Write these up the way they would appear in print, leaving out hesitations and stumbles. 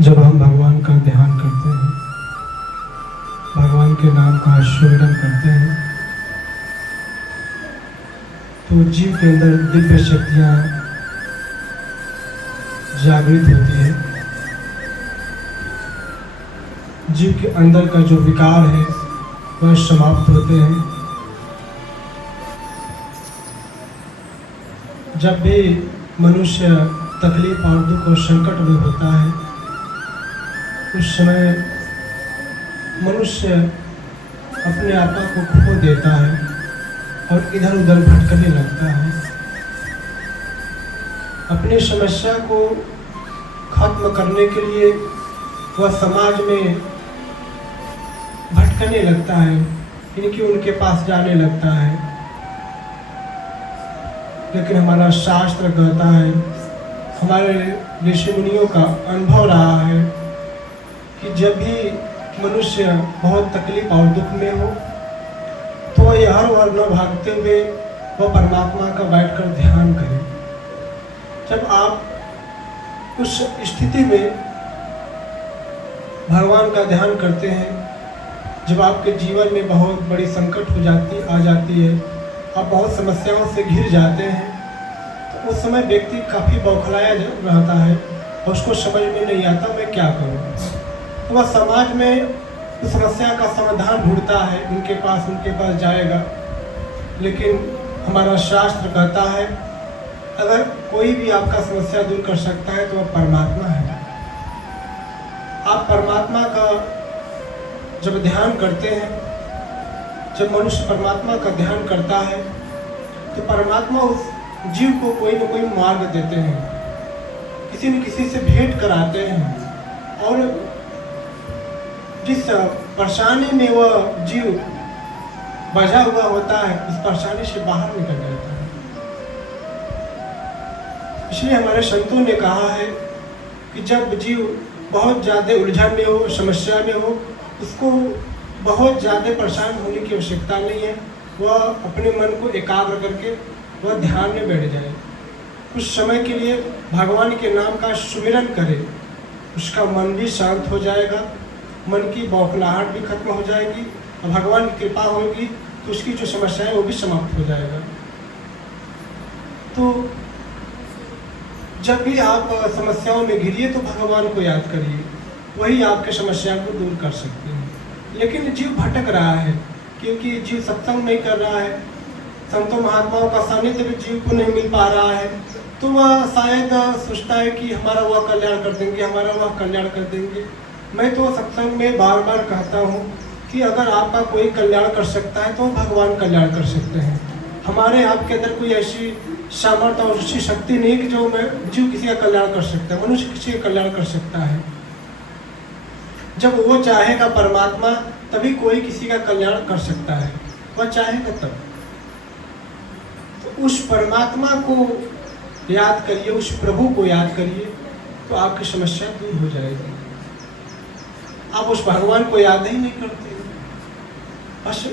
जब हम भगवान का ध्यान करते हैं, भगवान के नाम का सुमिरन करते हैं, तो जीव के अंदर दिव्य शक्तियाँ जागृत होती है। जीव के अंदर का जो विकार है वह समाप्त होते हैं। जब भी मनुष्य तकलीफ और दुख और संकट में होता है, उस समय मनुष्य अपने आपा को खो देता है और इधर उधर भटकने लगता है। अपनी समस्या को खत्म करने के लिए वह समाज में भटकने लगता है, इनकी उनके पास जाने लगता है। लेकिन हमारा शास्त्र कहता है, हमारे ऋषि मुनियों का अनुभव रहा है कि जब भी मनुष्य बहुत तकलीफ और दुख में हो तो वह हर और न भागते हुए वह परमात्मा का बैठकर ध्यान करे। जब आप उस स्थिति में भगवान का ध्यान करते हैं, जब आपके जीवन में बहुत बड़ी संकट आ जाती है, आप बहुत समस्याओं से घिर जाते हैं, तो उस समय व्यक्ति काफ़ी बौखलाया रहता है और उसको समझ में नहीं आता मैं क्या करूँ। तो वह समाज में उस समस्या का समाधान ढूंढता है, उनके पास जाएगा। लेकिन हमारा शास्त्र कहता है, अगर कोई भी आपका समस्या दूर कर सकता है तो वह परमात्मा है। आप परमात्मा का जब ध्यान करते हैं, जब मनुष्य परमात्मा का ध्यान करता है तो परमात्मा उस जीव को कोई न कोई मार्ग देते हैं, किसी न किसी से भेंट कराते हैं और जिस परेशानी में वह जीव बजा हुआ होता है उस परेशानी से बाहर निकल जाता है। इसलिए हमारे संतों ने कहा है कि जब जीव बहुत ज़्यादा उलझन में हो, समस्या में हो, उसको बहुत ज़्यादा परेशान होने की आवश्यकता नहीं है। वह अपने मन को एकाग्र करके वह ध्यान में बैठ जाए, कुछ समय के लिए भगवान के नाम का सुमिरन करे, उसका मन भी शांत हो जाएगा, मन की बौखलाहट भी खत्म हो जाएगी और भगवान की कृपा होगी तो उसकी जो समस्या है वो भी समाप्त हो जाएगा। तो जब भी आप समस्याओं में घिरिए तो भगवान को याद करिए, वही आपके समस्या को दूर कर सकते हैं। लेकिन जीव भटक रहा है क्योंकि जीव सत्संग नहीं कर रहा है, संतों महात्माओं का सानिध्य भी जीव को नहीं मिल पा रहा है, तो वह शायद सोचता है कि हमारा वह कल्याण कर देंगे, हमारा वह कल्याण कर देंगे। मैं तो सत्संग में बार बार कहता हूँ कि अगर आपका कोई कल्याण कर सकता है तो भगवान कल्याण कर सकते हैं। हमारे आपके अंदर कोई ऐसी सामर्थ्य और ऐसी शक्ति नहीं कि जो जीव किसी का कल्याण कर सकता है, मनुष्य किसी का कल्याण कर सकता है। जब वो चाहेगा परमात्मा तभी कोई किसी का कल्याण कर सकता है, वह चाहेगा तब। तो उस परमात्मा को याद करिए, उस प्रभु को याद करिए तो आपकी समस्या दूर हो जाएगी। आप उस भगवान को याद ही नहीं करते, बस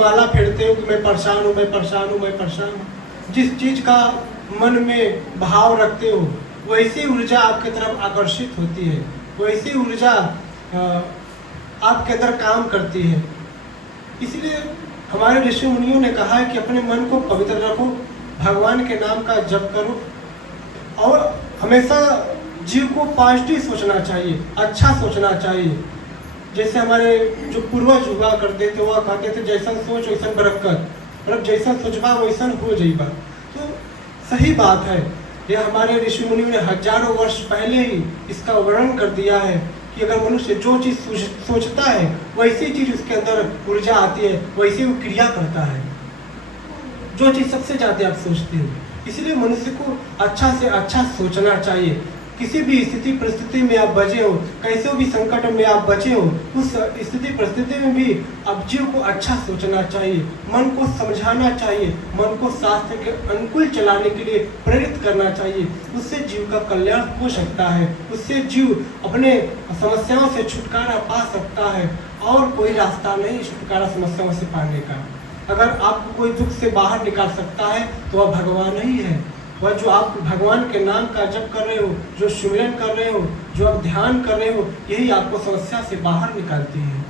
माला फेरते हो कि मैं परेशान हूँ, मैं परेशान हूँ, मैं परेशान हूँ। जिस चीज़ का मन में भाव रखते हो वैसी ऊर्जा आपके तरफ आकर्षित होती है, वैसी ऊर्जा आपके अंदर काम करती है। इसलिए हमारे ऋषि मुनियों ने कहा है कि अपने मन को पवित्र रखो, भगवान के नाम का जप करो और हमेशा जीव को पॉजिटिव सोचना चाहिए, अच्छा सोचना चाहिए। जैसे हमारे जो पूर्वज हुआ करते थे वह कहते थे जैसा सोच वैसा बरकत, मतलब जैसा सोचबा वैसा हो जाइबा। तो सही बात है, यह हमारे ऋषि मुनियों ने हजारों वर्ष पहले ही इसका वर्णन कर दिया है कि अगर मनुष्य जो चीज़ सोचता है वैसी चीज़ उसके अंदर ऊर्जा आती है, वैसे वो क्रिया करता है। जो चीज़ सबसे ज़्यादा आप सोचते हो, इसलिए मनुष्य को अच्छा से अच्छा सोचना चाहिए। किसी भी स्थिति परिस्थिति में आप बचे हो, कैसे भी संकट में आप बचे हो, उस स्थिति परिस्थिति में भी आप जीव को अच्छा सोचना चाहिए, मन को समझाना चाहिए, मन को शास्त्र के अनुकूल चलाने के लिए प्रेरित करना चाहिए। उससे जीव का कल्याण हो सकता है, उससे जीव अपने समस्याओं से छुटकारा पा सकता है और कोई रास्ता नहीं छुटकारा समस्याओं से पाने का। अगर आपको कोई दुख से बाहर निकाल सकता है तो वह भगवान ही है। वह जो आप भगवान के नाम का जप कर रहे हो, जो सुमिरन कर रहे हो, जो आप ध्यान कर रहे हो, यही आपको समस्या से बाहर निकालती है।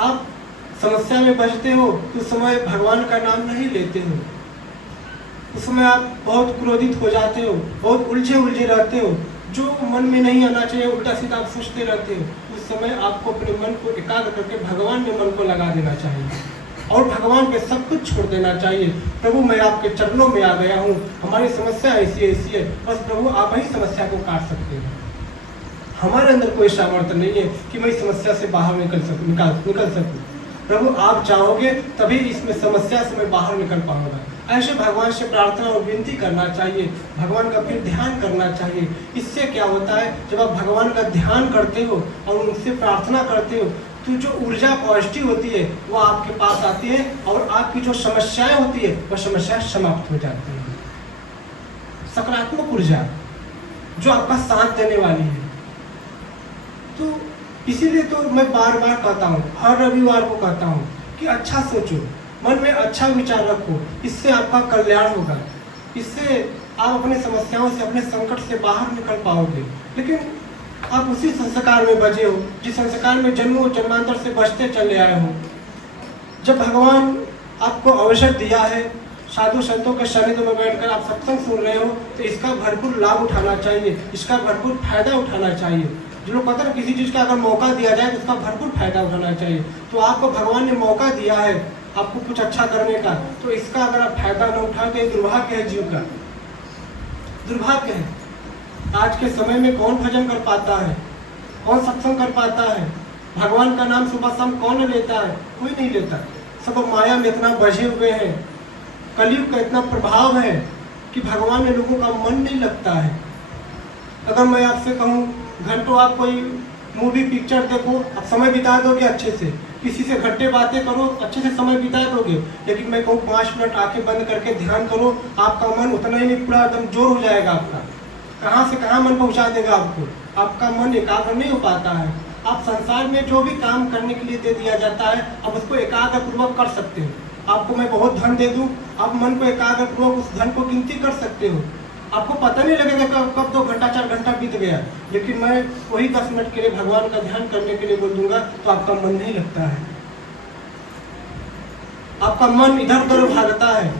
आप समस्या में बचते हो तो उस समय भगवान का नाम नहीं लेते हो, उस समय आप बहुत क्रोधित हो जाते हो, बहुत उलझे रहते हो, जो मन में नहीं आना चाहिए उल्टा सीधा आप सोचते रहते हो। उस समय आपको अपने मन को एकाग्र करके भगवान में मन को लगा देना चाहिए और भगवान पे सब कुछ छोड़ देना चाहिए। प्रभु मैं आपके चरणों में आ गया हूँ, हमारी समस्या ऐसी है, बस प्रभु आप ही समस्या को काट सकते हैं। हमारे अंदर कोई सामर्थ्य नहीं है कि मैं इस समस्या से बाहर निकल सकूं। प्रभु आप चाहोगे तभी इसमें समस्या से मैं बाहर निकल पाऊंगा। ऐसे भगवान से प्रार्थना और विनती करना चाहिए, भगवान का फिर ध्यान करना चाहिए। इससे क्या होता है, जब आप भगवान का ध्यान करते हो और उनसे प्रार्थना करते हो तो जो ऊर्जा पॉजिटिव होती है वो आपके पास आती है और आपकी जो समस्याएं होती है वह समस्याएं समाप्त हो जाती है। सकारात्मक ऊर्जा जो आपका साथ देने वाली है। तो इसीलिए तो मैं बार बार कहता हूँ, हर रविवार को कहता हूँ कि अच्छा सोचो, मन में अच्छा विचार रखो, इससे आपका कल्याण होगा, इससे आप अपने समस्याओं से, अपने संकट से बाहर निकल पाओगे। लेकिन आप उसी संस्कार में बजे हो जिस संस्कार में जन्मों जन्मांतर से बचते चले आए हो। जब भगवान आपको अवसर दिया है, साधु संतों के सानिध्य में बैठकर आप सत्संग सुन रहे हो, तो इसका भरपूर लाभ उठाना चाहिए, इसका भरपूर फायदा उठाना चाहिए। जो लोग कहते हैं किसी चीज़ का अगर मौका दिया जाए तो उसका भरपूर फायदा उठाना चाहिए। तो आपको भगवान ने मौका दिया है आपको कुछ अच्छा करने का, तो इसका अगर आप फायदा न उठाओ तो ये दुर्भाग्य है, जीव का दुर्भाग्य है। आज के समय में कौन भजन कर पाता है, कौन सत्संग कर पाता है, भगवान का नाम सुबह शाम कौन लेता है? कोई नहीं लेता। सब माया में इतना बझे हुए हैं, कलयुग का इतना प्रभाव है कि भगवान में लोगों का मन नहीं लगता है। अगर मैं आपसे कहूँ घंटों आप कोई मूवी पिक्चर देखो, आप समय बिता दोगे अच्छे से, किसी से घंटे बातें करो, अच्छे से समय बिता दोगे। लेकिन मैं कहूँ 5 मिनट आंखें बंद करके ध्यान करो, आपका मन उतना ही नहीं, पूरा एकदम जोर हो जाएगा आपका। कहाँ से कहाँ मन पहुँचा देगा आपको, आपका मन एकाग्र नहीं हो पाता है। आप संसार में जो भी काम करने के लिए दे दिया जाता है, आप उसको एकाग्र पूर्वक कर सकते हो। आपको मैं बहुत धन दे दूँ, आप मन को एकाग्र पूर्वक उस धन को गिनती कर सकते हो, आपको पता नहीं लगेगा कब 2 घंटा 4 घंटा बीत गया। लेकिन मैं वही 10 मिनट के लिए भगवान का ध्यान करने के लिए बोल दूंगा तो आपका मन नहीं लगता है, आपका मन इधर उधर भागता है,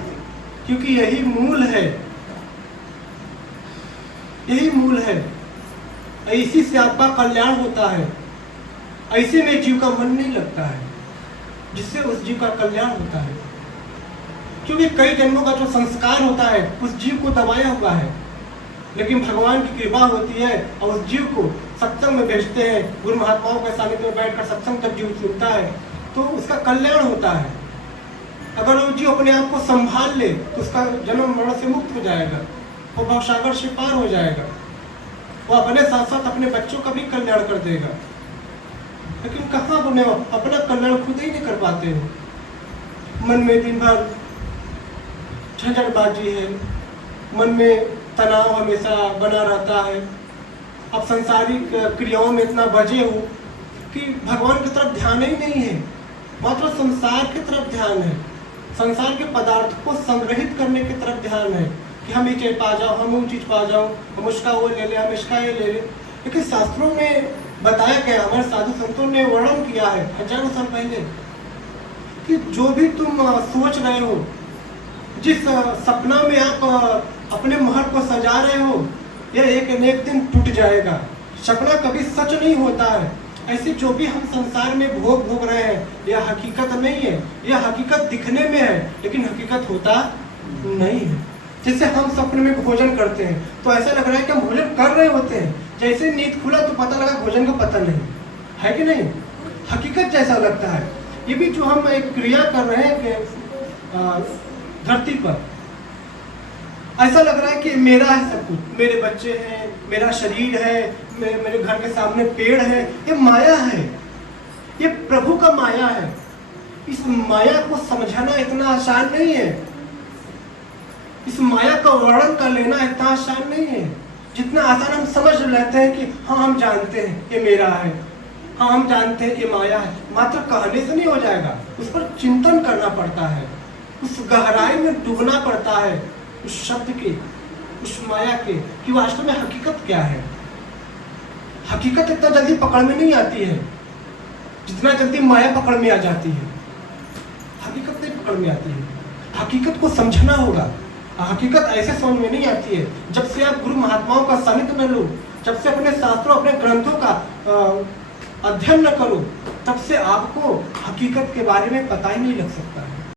क्योंकि यही मूल है, यही मूल है। इसी से आपका कल्याण होता है। ऐसे में जीव का मन नहीं लगता है, जिससे उस जीव का कल्याण होता है। क्योंकि कई जन्मों का जो संस्कार होता है उस जीव को दबाया हुआ है। लेकिन भगवान की कृपा होती है और उस जीव को सत्संग में भेजते हैं, गुरु महात्माओं के सानिध्य में बैठकर सत्संग जब जीव सुनता है तो उसका कल्याण होता है। अगर वो जीव अपने आप को संभाल ले तो उसका जन्म मरण से मुक्त हो जाएगा, वो भवसागर से पार हो जाएगा, वो अपने साथ साथ अपने बच्चों का भी कल्याण कर देगा। लेकिन कहाँ बने हो, अपना कल्याण खुद ही नहीं कर पाते हो। मन में दिन भर झंझटबाजी है, मन में तनाव हमेशा बना रहता है। अब संसारिक क्रियाओं में इतना बजे हो कि भगवान की तरफ ध्यान ही नहीं है, मात्र संसार की तरफ ध्यान है, संसार के पदार्थ को संग्रहित करने की तरफ ध्यान है कि हम ये चीज पा जाओ, हम वो चीज पा जाओ, हम उसका वो ले ले, हम इसका ये ले ले। लेकिन शास्त्रों में बताया गया, हमारे साधु संतों ने वर्णन किया है हजारों साल पहले कि जो भी तुम सोच रहे हो, जिस सपना में आप अपने महल को सजा रहे हो, यह एक दिन टूट जाएगा। सपना कभी सच नहीं होता है। ऐसे जो भी हम संसार में भोग रहे हैं यह हकीकत नहीं है, यह हकीकत दिखने में है लेकिन हकीकत होता नहीं है। जैसे हम सपने में भोजन करते हैं तो ऐसा लग रहा है कि हम भोजन कर रहे होते हैं, जैसे नींद खुला तो पता लगा भोजन का पता नहीं है, कि नहीं? हकीकत जैसा लगता है। ये भी जो हम एक क्रिया कर रहे हैं धरती पर, ऐसा लग रहा है कि मेरा है सब कुछ, मेरे बच्चे हैं, मेरा शरीर है, मेरे घर के सामने पेड़ है। ये माया है, ये प्रभु का माया है। इस माया को समझना इतना आसान नहीं है, इस माया का वर्णन कर लेना इतना आसान नहीं है जितना आसान हम समझ लेते हैं कि हाँ हम जानते हैं ये मेरा है, हाँ हम जानते हैं ये माया है। मात्र कहने से नहीं हो जाएगा, उस पर चिंतन करना पड़ता है, उस गहराई में डूबना पड़ता है, उस शब्द के, उस माया के कि वास्तव में हकीकत क्या है। हकीकत इतना जल्दी पकड़ में नहीं आती है जितना जल्दी माया पकड़ में आ जाती है। हकीकत नहीं पकड़ में आती है, हकीकत को समझना होगा। हकीकत ऐसे समझ में नहीं आती है जब से आप गुरु महात्माओं का सानिध्य न लो, जब से अपने शास्त्रों अपने ग्रंथों का अध्ययन न करो, तब से आपको हकीकत के बारे में पता ही नहीं लग सकता।